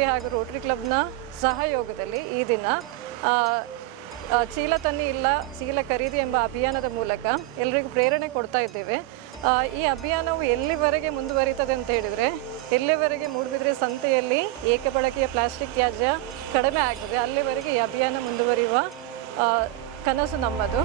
F A ಹಾಗೂ Rotary ಕ್ಲಬ್ನ ಸಹಯೋಗದಲ್ಲಿ ಈ ದಿನ ಚೀಲ ತನ್ನಿ ಇಲ್ಲ ಚೀಲ ಖರೀದಿ ಎಂಬ ಅಭಿಯಾನದ ಮೂಲಕ ಎಲ್ಲರಿಗೂ ಪ್ರೇರಣೆ ಕೊಡ್ತಾ ಇದ್ದೇವೆ. ಈ ಅಭಿಯಾನವು ಎಲ್ಲಿವರೆಗೆ ಮುಂದುವರಿತದೆ ಅಂತ ಹೇಳಿದರೆ, ಎಲ್ಲಿವರೆಗೆ ಮೂಡುಬಿದಿರೆ ಸಂತೆಯಲ್ಲಿ ಏಕಬಳಕೆಯ ಪ್ಲಾಸ್ಟಿಕ್ ತ್ಯಾಜ್ಯ ಕಡಿಮೆ ಆಗ್ತದೆ ಅಲ್ಲಿವರೆಗೆ ಈ ಅಭಿಯಾನ ಮುಂದುವರಿಯುವ ಕನಸು ನಮ್ಮದು.